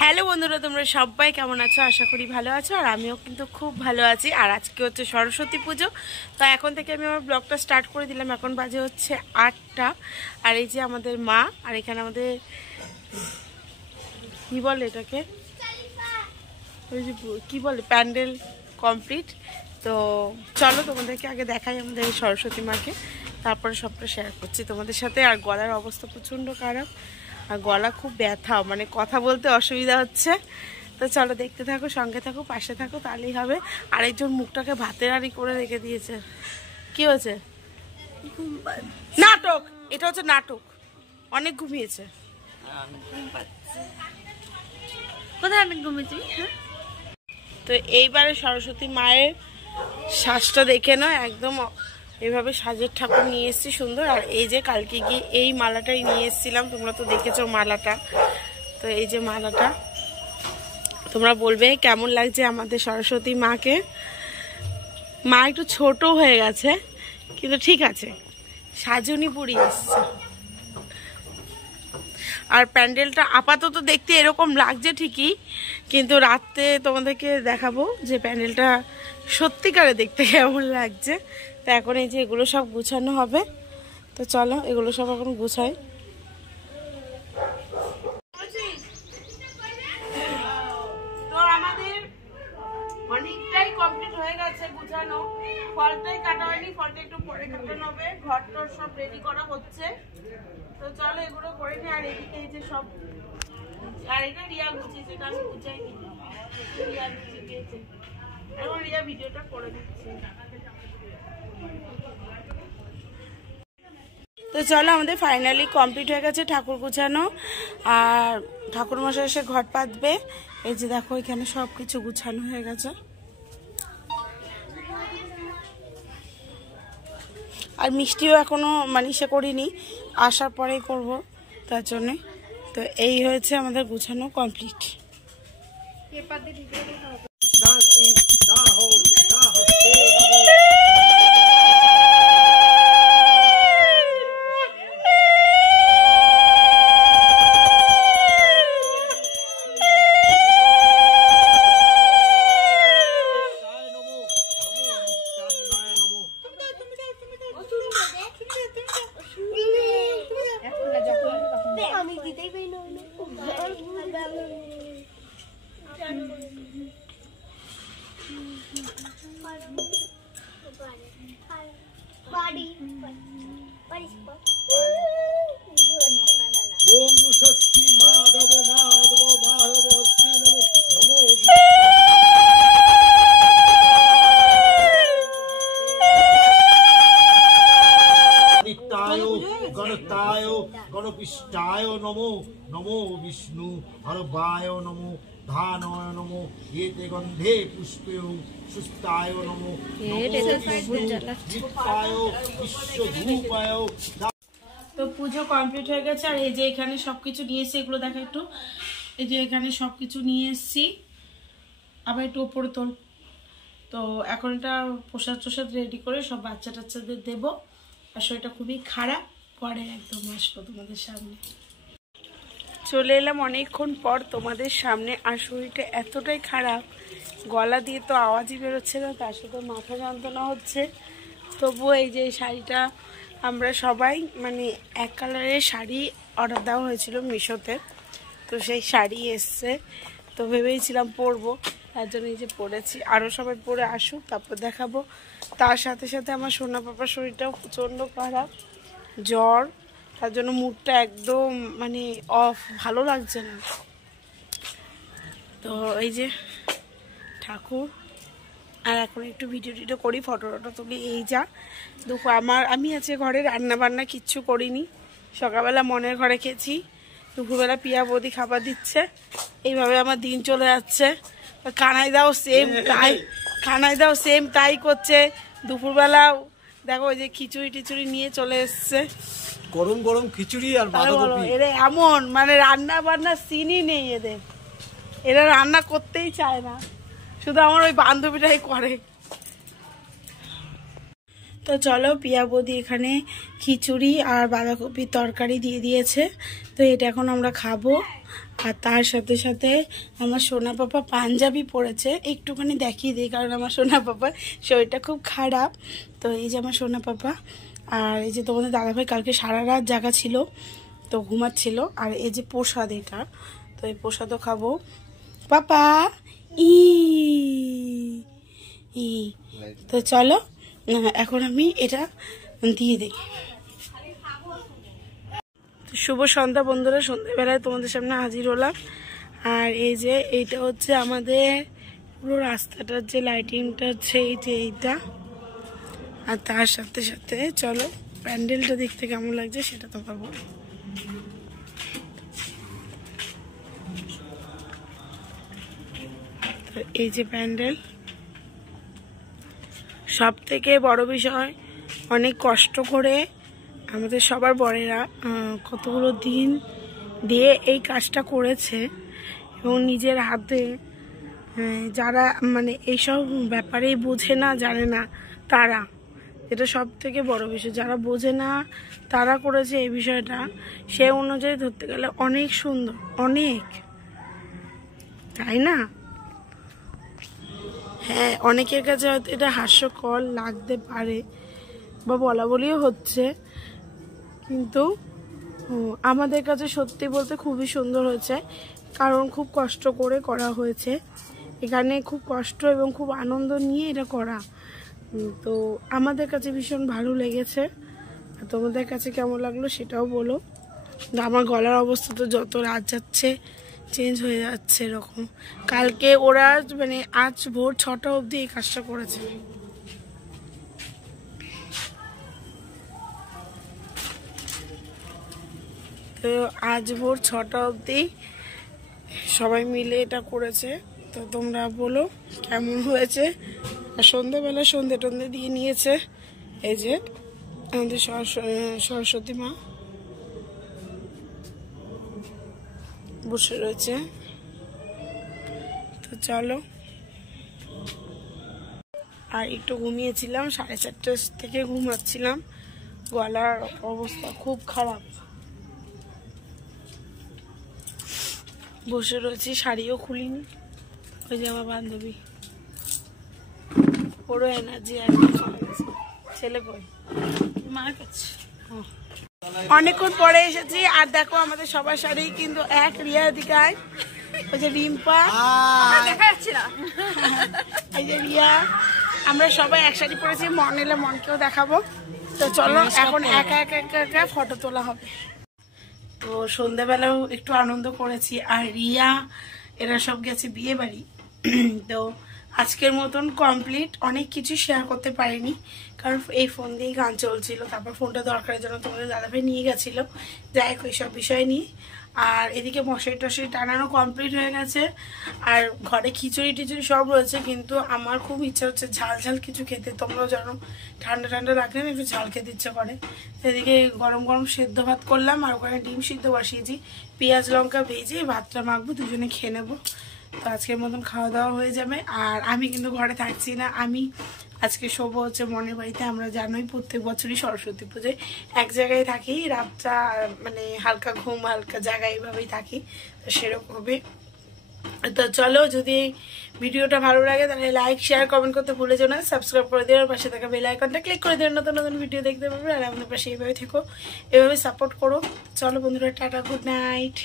Hello বন্ধুরা, তোমরা সবাই কেমন আছো? আশা করি ভালো আছো। আর আমিও কিন্তু খুব ভালো আছি। আর আজকে হচ্ছে সরস্বতী পুজো, তো এখন থেকে আমি আমার ব্লগটা স্টার্ট করে দিলাম। এখন বাজে হচ্ছে 8টা। আর এই যে আমাদের মা, আর এখানে আমাদের কী বলে এটাকে, ওই যে কী বলে, প্যান্ডেল কমপ্লিট। তো চলো তোমাদেরকে আগে দেখাই আমাদের সরস্বতী মাকে, তারপরে সবটা শেয়ার করছি তোমাদের সাথে। আর গলার অবস্থা প্রচণ্ড খারাপ, আর গলা খুব ব্যথা, মানে কথা বলতে অসুবিধা হচ্ছে। তো চলো দেখতে থাকো, সঙ্গে থাকো, পাশে থাকো, তাহলেই হবে। আরেকজন মুখটাকে ভাতের আড়ি করে রেখে দিয়েছে। কি হয়েছে? নাটক, এটা হচ্ছে নাটক। অনেক ঘুমিয়েছে। কোথায় অনেক ঘুমিয়েছি? তো এইবারে সরস্বতী মায়ের সাজটা দেখে নাও, একদম এভাবে সাজের ঠাকুর নিয়ে এসেছি সুন্দর। আর এই যে কালকে গিয়ে এই মালাটাই নিয়ে এসেছিলাম, তোমরা তো দেখেছো মালাটা। তো এই যে মালাটা, তোমরা বলবে কেমন লাগছে আমাদের সরস্বতী মাকে। মা একটু ছোট হয়ে গেছে, কিন্তু ঠিক আছে, সাজুনি পুরি এসছে। আর প্যান্ডেলটা আপাতত দেখতে এরকম লাগছে ঠিকই, কিন্তু রাতে তোমাদেরকে দেখাবো যে প্যান্ডেলটা সত্যিকারে দেখতে কেমন লাগছে। তো এখন এই যে এগুলো সব গুছানো হবে, তো চলো এগুলো সব এখন গুছাই। তো আমাদের অনেকটাই কমপ্লিট হয়ে গেছে গুছানো, ফলটাই কাটা হয়নি, ফলটা একটু পরে কাটানো হবে। ঘর টর সব রেডি করা হচ্ছে, তো চলো এগুলো করে নি। আর এদিকে এই যে সব, আর এটা রিয়া গুছিয়েছে, এটা আমি গুছাইনি, রিয়া গুছিয়ে দিয়েছে। এখন রিয়া ভিডিওটা করে দিচ্ছে। তো চলো আমাদের ফাইনালি কমপ্লিট হয়ে গেছে ঠাকুর গুছানো। আর ঠাকুর মশাই এসে ঘট পাতবে। এই যে দেখো এখানে সব কিছু গুছানো হয়ে গেছে। আর মিষ্টিও এখনো মানে সে করিনি, আসার পরেই করব, তার জন্যে। তো এই হয়েছে আমাদের গুছানো কমপ্লিট। গণতায় গণপিষ্টায় নমো নমো বিষ্ণু হরবায় নমো ধানয় নমো এতে গন্ধে পুষ্পে সুস্তায় নমো বিশ্বধূপায়। তো পুজো কমপ্লিট হয়ে গেছে। আর এই যে এখানে সবকিছু নিয়ে এসেছি, এগুলো দেখা একটু, এই যে এখানে সবকিছু নিয়ে এসেছি। আবার একটু ওপরে তোল। তো এখন এটা প্রসাদ টসাদ রেডি করে সব বাচ্চা টাচ্চাদের দেবো। আর শরীরটা খুবই খারাপ, পরে একদম আসবো তোমাদের সামনে। চলে এলাম অনেকক্ষণ পর তোমাদের সামনে। আর শরীরটা এতটাই খারাপ, গলা দিয়ে তো আওয়াজই বেরোচ্ছে না, তার সাথে মাথা যন্ত্রণা হচ্ছে। তবুও এই যে শাড়িটা আমরা সবাই মানে এক কালারের শাড়ি অর্ডার দেওয়া হয়েছিল মিশোতে, তো সেই শাড়ি এসছে। তো ভেবেছিলাম পরবো, তার জন্য এই যে পরেছি। আরও সবাই পরে আসুক, তারপর দেখাবো। তার সাথে সাথে আমার সোনা পাপার শরীরটাও প্রচণ্ড খারাপ, জ্বর, তার জন্য মুডটা একদম মানে অফ, ভালো লাগছে না। তো এই যে ঠাকুর, আর এখন একটু ভিডিও টিডিও করি, ফটো টটো তুলি। এই যা দুপুর আমি আছে ঘরে, রান্না বান্না কিচ্ছু করিনি। সকালবেলা মনের ঘরে খেয়েছি, দুপুরবেলা পিয়া বৌদি খাবার দিচ্ছে। এইভাবে আমার দিন চলে যাচ্ছে। কানাইদাও সেম তাই করছে। দুপুরবেলাও দেখো ওই যে খিচুড়ি টিচুড়ি নিয়ে চলে এসছে, গরম গরম খিচুড়ি আর বাঁধাকপি। এরা এমন মানে রান্না বান্নার সিনই নেই এদের, এরা রান্না করতেই চায় না, শুধু আমার ওই বান্ধবীটাই করে। তো চলো, পিয়া বৌদি এখানে খিচুড়ি আর বাঁধাকপির তরকারি দিয়ে দিয়েছে, তো এটা এখন আমরা খাবো। আর তার সাথে সাথে আমার সোনা পাপা পাঞ্জাবি পরেছে, একটুখানি দেখিয়ে দিই কারণ আমার সোনা পাপার শরীরটা খুব খারাপ। তো এই যে আমার সোনা পাপা, আর এই যে তোমাদের দাদাভাই কালকে সারা রাত জাগা ছিল, তো ঘুমাচ্ছিল। আর এই যে প্রসাদ, এটা তো এই প্রসাদও খাবো। পাপা ই ই তো চলো এখন আমি এটা দিয়ে দিই। শুভ সন্ধ্যা বন্ধুরা, সন্ধ্যাবেলায় তোমাদের সামনে হাজির হলাম। আর এই যে এইটা হচ্ছে আমাদের পুরো রাস্তাটার যে লাইটিংটা হচ্ছে, এই যে এইটা। আর তার সাথে সাথে চলো প্যান্ডেলটা দেখতে কেমন লাগছে সেটা তোমরা বলো। তো এই যে প্যান্ডেল, সব থেকে বড় বিষয় অনেক কষ্ট করে আমাদের সবার বড়েরা কতগুলো দিন দিয়ে এই কাজটা করেছে, এবং নিজের হাতে যারা মানে এইসব ব্যাপারেই বোঝে না, জানে না, তারা, এটা সব থেকে বড় বিষয়, যারা বোঝে না তারা করেছে এই বিষয়টা। সে অনুযায়ী ধরতে গেলে অনেক সুন্দর, অনেক, তাই না? হ্যাঁ, অনেকের কাছে হয়তো এটা হাস্যকর লাগতে পারে বা বলা বলিও হচ্ছে, কিন্তু আমাদের কাছে সত্যি বলতে খুবই সুন্দর হয়েছে, কারণ খুব কষ্ট করে করা হয়েছে। এখানে খুব কষ্ট এবং খুব আনন্দ নিয়ে এটা করা, তো আমাদের কাছে ভীষণ ভালো লেগেছে। তোমাদের কাছে কেমন লাগলো সেটাও বলো। আমার গলার অবস্থা তো যত রাত যাচ্ছে চেঞ্জ হয়ে যাচ্ছে এরকম। কালকে ওরা মানে আজ ভোর 6টা অবধি এই কাজটা করেছে। তো আজ ভোর 6টা অবধি সবাই মিলে এটা করেছে। তো তোমরা বলো কেমন হয়েছে। আর সন্ধ্যেবেলা সন্ধে টন্ধে দিয়ে নিয়েছে, এই যে আমাদের সরস্বতী মা বসে রয়েছে। তো চলো, আর একটু ঘুমিয়েছিলাম, 4:30 থেকে ঘুমাচ্ছিলাম, গলার অবস্থা খুব খারাপ। বসে রয়েছি, শাড়িও খুলিনি। ওই যে আমার বান্ধবী, পুরো এনার্জি একদম চলে গেছে। ছেলে কই? মার কাছে। অনেকক্ষণ পরে এসেছি, আর দেখো আমাদের সবার শাড়ি কিন্তু এক। রিয়া দিকায়, ওই যে রিম্পা, দেখা যাচ্ছে না, এই যে রিয়া, আমরা সবাই এক শাড়ি পরেছি। মন এলে মনকেও দেখাবো। তো চলো এখন একা একা ফটো তোলা হবে। তো সন্ধ্যাবেলাও একটু আনন্দ করেছি। আর রিয়া এরা সব গেছে বিয়ে বাড়ি। তো আজকের মতন কমপ্লিট। অনেক কিছু শেয়ার করতে পারিনি, কারণ এই ফোন দিয়েই গান চলছিল। তারপর ফোনটা দরকারের জন্য তোমাদের দাদাভাই নিয়ে গেছিলো, যাই হোক এইসব বিষয় নিয়ে। আর এদিকে মশারি টশারি টানানো কমপ্লিট হয়ে গেছে। আর ঘরে খিচুড়ি টিচুড়ি সব রয়েছে, কিন্তু আমার খুব ইচ্ছা হচ্ছে ঝাল ঝাল কিছু খেতে। তোমরাও জানো ঠান্ডা ঠান্ডা লাগলে না একটু ঝাল খেতে ইচ্ছা করে। এদিকে গরম গরম সেদ্ধ ভাত করলাম, আর ওখানে ডিম সিদ্ধ বসিয়েছি। পেঁয়াজ লঙ্কা ভেজে ভাতটা মাখবো, দুজনে খেয়ে নেবো। তো আজকের মতন খাওয়া দাওয়া হয়ে যাবে। আর আমি কিন্তু ঘরে থাকছি না, আমি আজকে শোবো হচ্ছে মনের বাড়িতে। আমরা জানোই প্রত্যেক বছরই সরস্বতী পুজোয় এক জায়গায় থাকি, রাতটা মানে হালকা ঘুম হালকা জায়গায় এইভাবেই থাকি। তো সেরকম হবে। তো চলো, যদি ভিডিওটা ভালো লাগে তাহলে লাইক শেয়ার কমেন্ট করতে ভুলে যেও না। সাবস্ক্রাইব করে দেওয়ার পাশে থাকা বেল আইকনটা ক্লিক করে দেওয়ার নতুন নতুন ভিডিও দেখতে পাবে। আর আমাদের পাশে এইভাবে থেকো, এভাবে সাপোর্ট করো। চলো বন্ধুরা, টাটা, গুড নাইট।